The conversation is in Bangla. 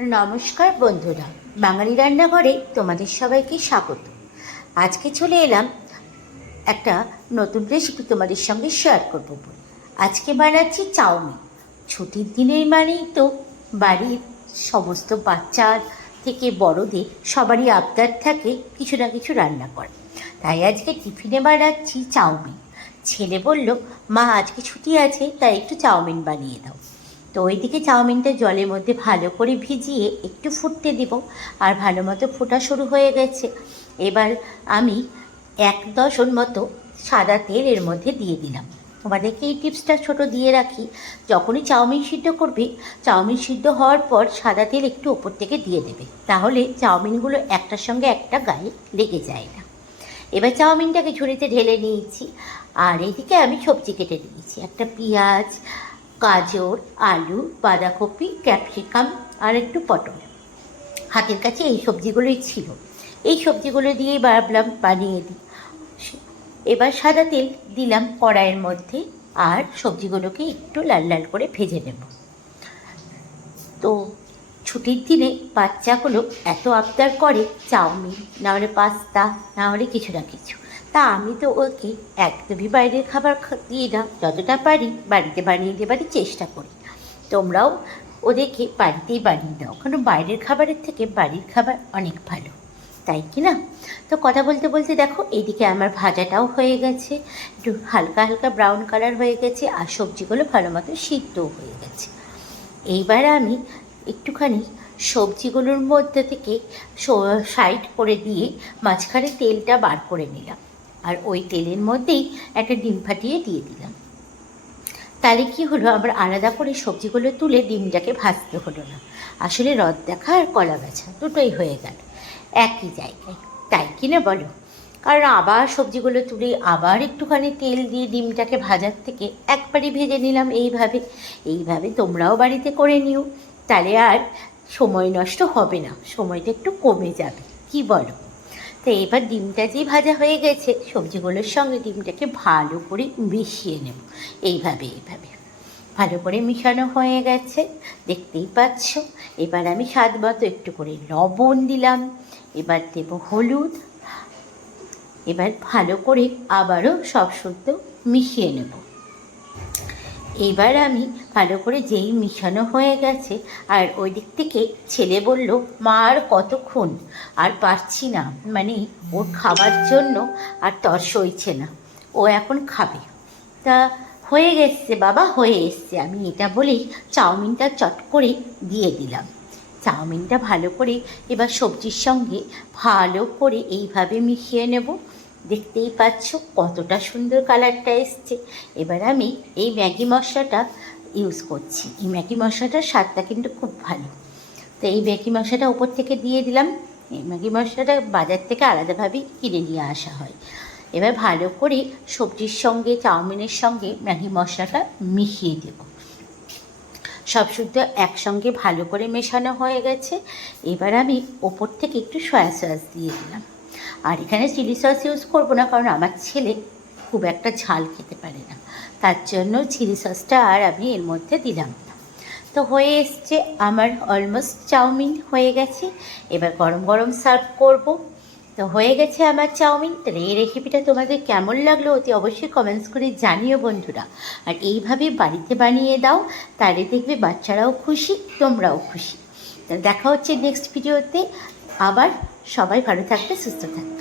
নমস্কার বন্ধুরা, বাঙালি রান্নাঘরে তোমাদের সবাইকে স্বাগত। আজকে চলে এলাম একটা নতুন রেসিপি তোমাদের সঙ্গে শেয়ার করবো বলে। আজকে বানাচ্ছি চাউমিন। ছুটির দিনের মানেই তো বাড়ির সমস্ত বাচ্চা থেকে বড়দের সবারই আবদার থাকে কিছু না কিছু রান্না করে। তাই আজকে টিফিনে বানাচ্ছি চাউমিন। ছেলে বলল, মা আজকে ছুটি আছে, তাই একটু চাউমিন বানিয়ে দাও। তো ওইদিকে চাউমিনটা জলের মধ্যে ভালো করে ভিজিয়ে একটু ফুটতে দেব। আর ভালো মতো ফোটা শুরু হয়ে গেছে। এবার আমি 1 মতো সাদা তেল এর মধ্যে দিয়ে দিলাম। তোমাদেরকে এই টিপসটা ছোট দিয়ে রাখি, যখনই চাউমিন সিদ্ধ করবে, চাউমিন সিদ্ধ হওয়ার পর সাদা তেল একটু ওপর থেকে দিয়ে দেবে, তাহলে চাউমিনগুলো একটার সঙ্গে একটা গায়ে লেগে যায় না। এবার চাউমিনটাকে ঝুড়িতে ঢেলে নিয়েছি। আর এইদিকে আমি সবজি কেটে নিয়েছি, একটা পেঁয়াজ, গাজর, আলু, বাঁধাকপি, ক্যাপসিকাম আর একটু পটল। হাতের কাছে এই সবজিগুলোই ছিল। এই সবজিগুলো দিয়েই ভাবলাম বানিয়ে দিই। এবার সাদা তেল দিলাম কড়াইয়ের মধ্যে, আর সবজিগুলোকে একটু লাল লাল করে ভেজে নেব। তো ছুটির দিনে বাচ্চাগুলো এত আবদার করে চাউমিন, না হলে পাস্তা, না হলে কিছু না কিছু। তা আমি তো ওকে একদমই বাইরের খাবার দিই না, যতটা পারি বাড়িতে বানিয়ে দেবারই চেষ্টা করি। তোমরাও ওদেরকে বাড়িতেই বানিয়ে দাও, কারণ বাইরের খাবারের থেকে বাড়ির খাবার অনেক ভালো, তাই কি না? তো কথা বলতে বলতে দেখো এইদিকে আমার ভাজাটাও হয়ে গেছে, একটু হালকা হালকা ব্রাউন কালার হয়ে গেছে, আর সবজিগুলো ভালো মতো সিদ্ধও হয়ে গেছে। এইবার আমি একটুখানি সবজিগুলোর মধ্যে থেকে সাইড করে দিয়ে মাঝখানে তেলটা বার করে নিলাম, আর ওই তেলের মধ্যেই একটা ডিম ফাটিয়ে দিয়ে দিলাম। তাহলে কি হলো, আবার আলাদা করে সবজিগুলো তুলে ডিমটাকে ভাজতে হলো না। আসলে রদ দেখা আর কলা গাছা দুটোই হয়ে গেল একই জায়গায়, তাই কিনা বলো? কারণ আবার সবজিগুলো তুলে আবার একটুখানি তেল দিয়ে ডিমটাকে ভাজার থেকে একবারই ভেজে নিলাম। এইভাবে তোমরাও বাড়িতে করে নিও, তাহলে আর সময় নষ্ট হবে না, সময়টা একটু কমে যাবে, কি বলো? তো এবার ডিমটা যে ভাজা হয়ে গেছে, সবজিগুলোর সঙ্গে ডিমটাকে ভালো করে মিশিয়ে নেব। এইভাবে ভালো করে মিশানো হয়ে গেছে, দেখতেই পাচ্ছ। এবার আমি স্বাদ মতো একটু করে লবণ দিলাম, এবার দেব হলুদ। এবার ভালো করে আবারও সব শুদ্ধ মিশিয়ে নেব। এবার আমি ভালো করে যেই মিশানো হয়ে গেছে, আর ওই দিক থেকে ছেলে বলল, মা আর কতক্ষণ, আর পারছি না, মানে ওর খাবার জন্য আর তর সইছে না, ও এখন খাবে। তা হয়ে গেছে বাবা, হয়ে এসছে, আমি এটা বলেই চাউমিনটা চট করে দিয়ে দিলাম। চাউমিনটা ভালো করে এবার সবজির সঙ্গে ভালো করে এইভাবে মিশিয়ে নেব। দেখতেই পাচ্ছ কতটা সুন্দর কালারটা এসছে। এবার আমি এই ম্যাগি মশলাটা ইউজ করছি। এই ম্যাগি মশলাটার স্বাদটা কিন্তু খুব ভালো। তো এই ম্যাগি মশলাটা উপর থেকে দিয়ে দিলাম। এই ম্যাগি মশলাটা বাজার থেকে আলাদাভাবেই কিনে নিয়ে আসা হয়। এবার ভালো করে সবজির সঙ্গে চাউমিনের সঙ্গে ম্যাগি মশলাটা মিশিয়ে দেব। সব শুদ্ধ একসঙ্গে ভালো করে মেশানো হয়ে গেছে। এবার আমি ওপর থেকে একটু সয়া সস দিয়ে দিলাম। আর এখানে চিলি সস ইউজ করবো না, কারণ আমার ছেলে খুব একটা ঝাল খেতে পারে না, তার জন্য চিলি সসটা আর আমি এর মধ্যে দিলাম না। তো হয়ে এসছে আমার অলমোস্ট চাউমিন হয়ে গেছে। এবার গরম গরম সার্ভ করব। তো হয়ে গেছে আমার চাউমিন। তাহলে এই রেসিপিটা তোমাদের কেমন লাগলো অতি অবশ্যই কমেন্টস করে জানিও বন্ধুরা। আর এইভাবে বাড়িতে বানিয়ে দাও, তাহলে দেখবে বাচ্চারাও খুশি, তোমরাও খুশি। দেখা হচ্ছে নেক্সট ভিডিওতে। আবার সবাই ভালো থাকবে, সুস্থ থাকবে।